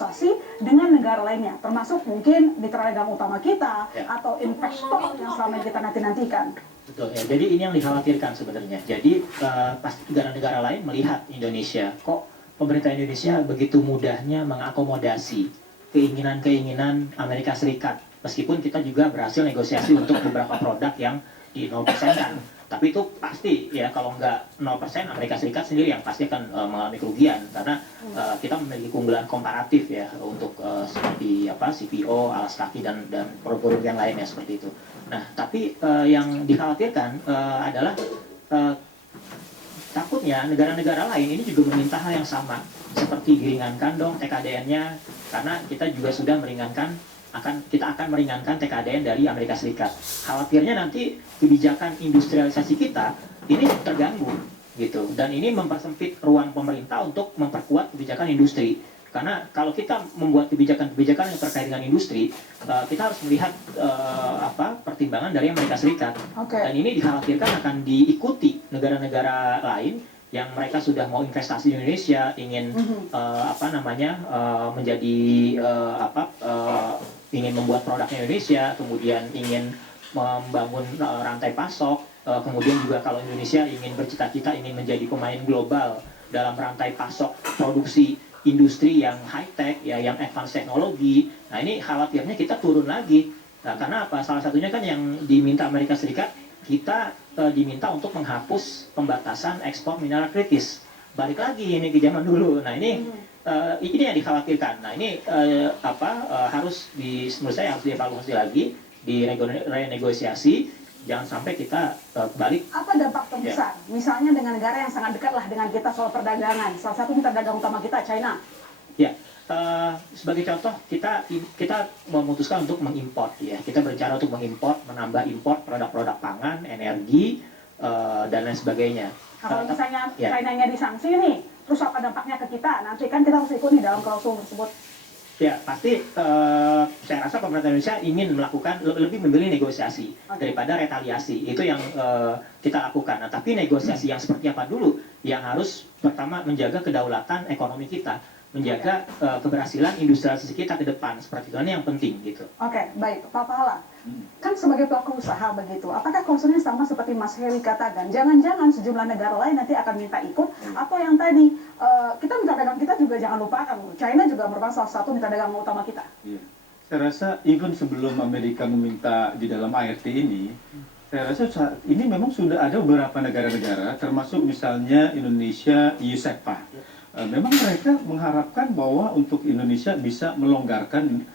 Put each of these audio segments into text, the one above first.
investasi dengan negara lainnya, termasuk mungkin mitra dagang utama kita atau investor yang selama ini kita nanti-nantikan. Betul ya, jadi ini yang dikhawatirkan sebenarnya. Jadi pasti negara-negara lain melihat Indonesia, kok pemerintah Indonesia begitu mudahnya mengakomodasi keinginan-keinginan Amerika Serikat. Meskipun kita juga berhasil negosiasi untuk beberapa produk yang di 0% kan. Tapi itu pasti ya, kalau nggak 0%, Amerika Serikat sendiri yang pasti akan mengalami kerugian. Karena kita memiliki keunggulan komparatif ya untuk seperti CPO, alas kaki, dan produk-produk yang lainnya seperti itu. Nah, tapi yang dikhawatirkan adalah takutnya negara-negara lain ini juga meminta hal yang sama, seperti diringankan dong TKDN-nya, karena kita juga sudah meringankan, kita akan meringankan TKDN dari Amerika Serikat. Khawatirnya nanti kebijakan industrialisasi kita ini terganggu gitu, dan ini mempersempit ruang pemerintah untuk memperkuat kebijakan industri. Karena kalau kita membuat kebijakan-kebijakan yang terkait dengan industri, kita harus melihat pertimbangan dari Amerika Serikat. Dan ini dikhawatirkan akan diikuti negara-negara lain yang mereka sudah mau investasi di Indonesia, ingin ingin membuat produknya Indonesia, kemudian ingin membangun rantai pasok, kemudian juga kalau Indonesia ingin bercita-cita ingin menjadi pemain global dalam rantai pasok produksi industri yang high-tech, ya, yang advance teknologi. Nah, ini khawatirnya kita turun lagi. Nah, karena apa? Salah satunya kan yang diminta Amerika Serikat, kita diminta untuk menghapus pembatasan ekspor mineral kritis. Balik lagi ini ke zaman dulu. Nah, ini yang dikhawatirkan. Nah, ini menurut saya harus dievaluasi lagi, renegosiasi. Jangan sampai kita balik. Apa dampak terbesar? Misalnya dengan negara yang sangat dekat lah dengan kita soal perdagangan. Salah satu mitra dagang utama kita, China. Ya, sebagai contoh kita memutuskan untuk mengimpor. Ya, kita berencana untuk mengimpor, menambah impor produk-produk pangan, energi, dan lain sebagainya. Kalau misalnya China-nya disanksi nih, terus apa dampaknya ke kita? Nanti kan kita harus ikut nih dalam klausul tersebut. Ya, pasti saya rasa pemerintah Indonesia ingin melakukan, lebih memilih negosiasi daripada retaliasi. Itu yang kita lakukan. Nah, tapi negosiasi yang seperti apa dulu? Yang harus pertama menjaga kedaulatan ekonomi kita, menjaga keberhasilan industrialisasi kita ke depan. Seperti itu, ini yang penting gitu. Oke, baik. Pak Pahala, kan sebagai pelaku usaha begitu, apakah concernnya sama seperti Mas Heri katakan? Jangan-jangan sejumlah negara lain nanti akan minta ikut, atau yang tadi, kita mitra dagang kita juga jangan lupakan, China juga merupakan salah satu mitra dagang utama kita. Iya. Saya rasa even sebelum Amerika meminta di dalam ART ini, saya rasa saat ini memang sudah ada beberapa negara-negara, termasuk misalnya Indonesia, EU-SEPA. Memang mereka mengharapkan bahwa untuk Indonesia bisa melonggarkan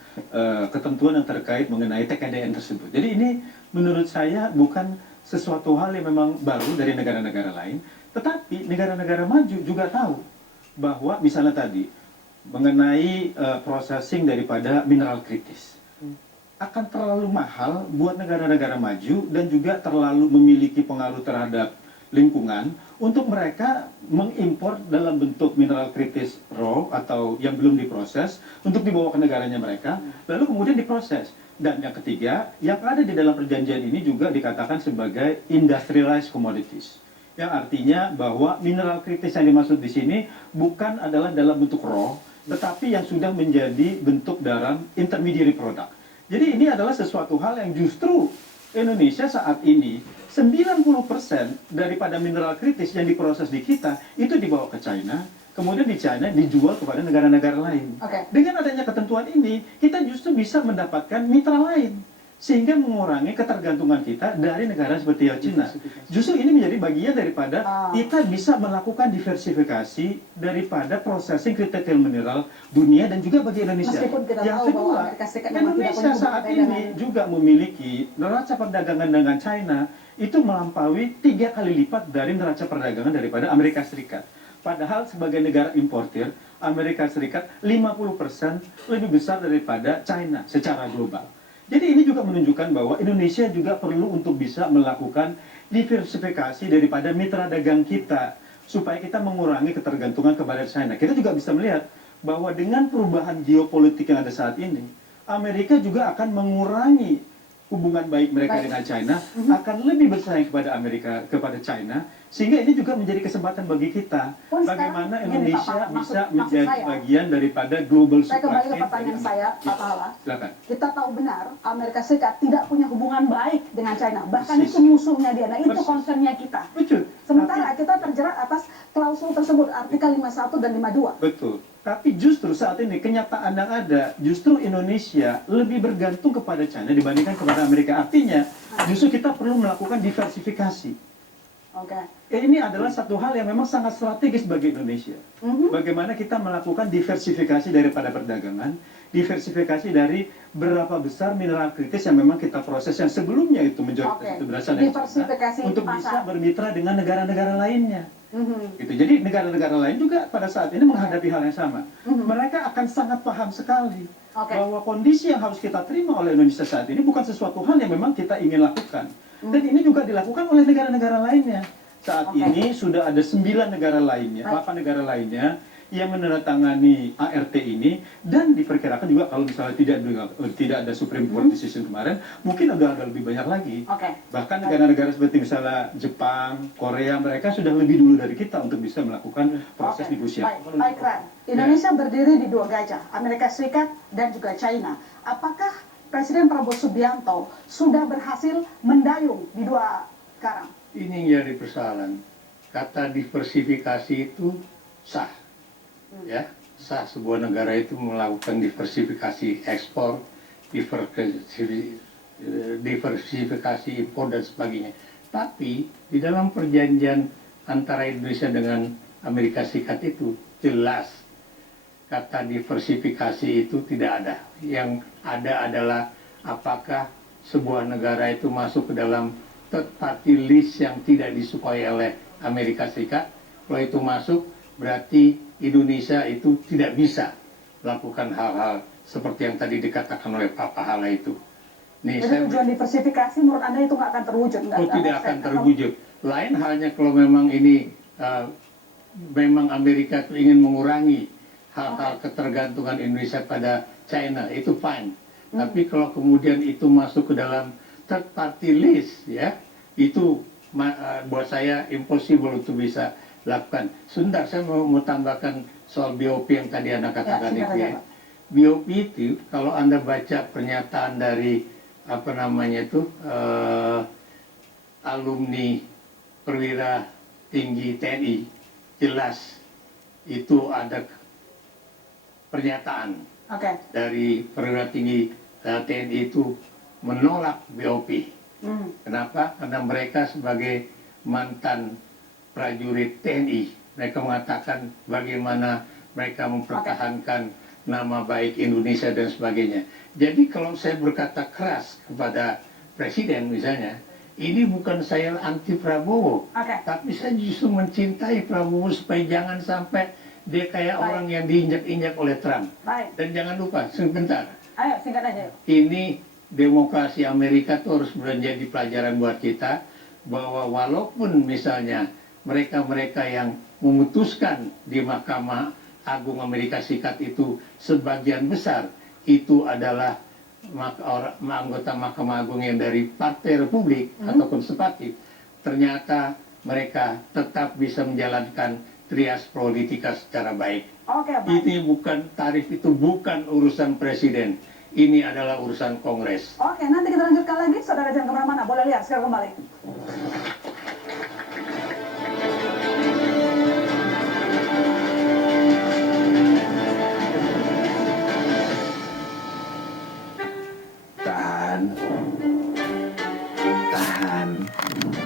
ketentuan yang terkait mengenai TKDN tersebut. Jadi ini menurut saya bukan sesuatu hal yang memang baru dari negara-negara lain, tetapi negara-negara maju juga tahu bahwa misalnya tadi mengenai processing daripada mineral kritis akan terlalu mahal buat negara-negara maju dan juga terlalu memiliki pengaruh terhadap lingkungan untuk mereka mengimpor dalam bentuk mineral kritis raw atau yang belum diproses untuk dibawa ke negaranya mereka, lalu kemudian diproses. Dan yang ketiga, yang ada di dalam perjanjian ini juga dikatakan sebagai industrialized commodities, yang artinya bahwa mineral kritis yang dimaksud di sini bukan adalah dalam bentuk raw, tetapi yang sudah menjadi bentuk dalam intermediary product. Jadi ini adalah sesuatu hal yang justru Indonesia saat ini 90% daripada mineral kritis yang diproses di kita itu dibawa ke China, kemudian di China dijual kepada negara-negara lain. Dengan adanya ketentuan ini, kita justru bisa mendapatkan mitra lain, sehingga mengurangi ketergantungan kita dari negara seperti China. Justru ini menjadi bagian daripada kita bisa melakukan diversifikasi daripada processing critical mineral dunia dan juga bagi Indonesia. Yang kedua, Indonesia saat ini juga memiliki neraca perdagangan dengan China itu melampaui 3 kali lipat dari neraca perdagangan daripada Amerika Serikat. Padahal sebagai negara importir, Amerika Serikat 50% lebih besar daripada China secara global. Jadi ini juga menunjukkan bahwa Indonesia juga perlu untuk bisa melakukan diversifikasi daripada mitra dagang kita, supaya kita mengurangi ketergantungan kepada China. Kita juga bisa melihat bahwa dengan perubahan geopolitik yang ada saat ini, Amerika juga akan mengurangi hubungan baik mereka dengan China akan lebih bersaing kepada China, sehingga ini juga menjadi kesempatan bagi kita bagaimana Indonesia bisa menjadi bagian daripada global Saya supply kembali ke pertanyaan saya, Pak Pahala. Silakan. Kita tahu benar Amerika Serikat tidak punya hubungan baik dengan China, bahkan itu musuhnya dia. Nah, itu concernnya kita. Betul. Sementara kita terjerat atas klausul tersebut, artikel 51 dan 52. Betul. Tapi justru saat ini kenyataan yang ada, justru Indonesia lebih bergantung kepada China dibandingkan kepada Amerika. Artinya, justru kita perlu melakukan diversifikasi. Oke. Ini adalah satu hal yang memang sangat strategis bagi Indonesia. Bagaimana kita melakukan diversifikasi daripada perdagangan, diversifikasi dari berapa besar mineral kritis yang memang kita proses yang sebelumnya itu majoritas itu berasal dari China, untuk bisa bermitra dengan negara-negara lainnya. Gitu. Jadi negara-negara lain juga pada saat ini menghadapi hal yang sama. Mereka akan sangat paham sekali bahwa kondisi yang harus kita terima oleh Indonesia saat ini bukan sesuatu hal yang memang kita ingin lakukan. Dan ini juga dilakukan oleh negara-negara lainnya. Saat ini sudah ada 9 negara lainnya, 8 negara lainnya yang menandatangani ART ini, dan diperkirakan juga kalau misalnya tidak ada Supreme Court decision kemarin, mungkin ada lebih banyak lagi. Bahkan negara-negara seperti misalnya Jepang, Korea, mereka sudah lebih dulu dari kita untuk bisa melakukan proses negosiasi. Baik, Indonesia berdiri di 2 gajah, Amerika Serikat dan juga China. Apakah Presiden Prabowo Subianto sudah berhasil mendayung di 2 karang? Ini yang jadi persoalan. Kata diversifikasi itu sah. Ya, sah sebuah negara itu melakukan diversifikasi ekspor, diversifikasi impor dan sebagainya. Tapi di dalam perjanjian antara Indonesia dengan Amerika Serikat itu jelas kata diversifikasi itu tidak ada. Yang ada adalah apakah sebuah negara itu masuk ke dalam third party list yang tidak disukai oleh Amerika Serikat. Kalau itu masuk, berarti Indonesia itu tidak bisa melakukan hal-hal seperti yang tadi dikatakan oleh Pak Pahala itu. Nih, jadi tujuan diversifikasi menurut Anda itu nggak akan terwujud? Tidak akan terwujud. Lain halnya kalau memang ini memang Amerika itu ingin mengurangi hal-hal ketergantungan Indonesia pada China, itu fine. Tapi kalau kemudian itu masuk ke dalam third party list, ya, itu buat saya impossible untuk bisa lakukan. Sebentar, saya mau tambahkan soal BOP yang tadi Anda katakan itu ya. BOP itu kalau Anda baca pernyataan dari apa namanya itu alumni perwira tinggi TNI, jelas itu ada pernyataan dari perwira tinggi TNI itu menolak BOP. Kenapa? Karena mereka sebagai mantan prajurit TNI, mereka mengatakan bagaimana mereka mempertahankan nama baik Indonesia dan sebagainya. Jadi kalau saya berkata keras kepada Presiden misalnya, ini bukan saya anti Prabowo, tapi saya justru mencintai Prabowo supaya jangan sampai dia kayak orang yang diinjak-injak oleh Trump. Dan jangan lupa, sebentar. Ayo, singkat aja. Ini demokrasi Amerika itu harus menjadi pelajaran buat kita, bahwa walaupun misalnya mereka-mereka yang memutuskan di Mahkamah Agung Amerika Serikat itu sebagian besar itu adalah anggota Mahkamah Agung yang dari Partai Republik atau konservatif, ternyata mereka tetap bisa menjalankan trias politika secara baik. Ini bukan tarif, itu bukan urusan presiden, ini adalah urusan Kongres. Nanti kita lanjutkan lagi, saudara jangan kemana-mana, boleh lihat sekarang kembali.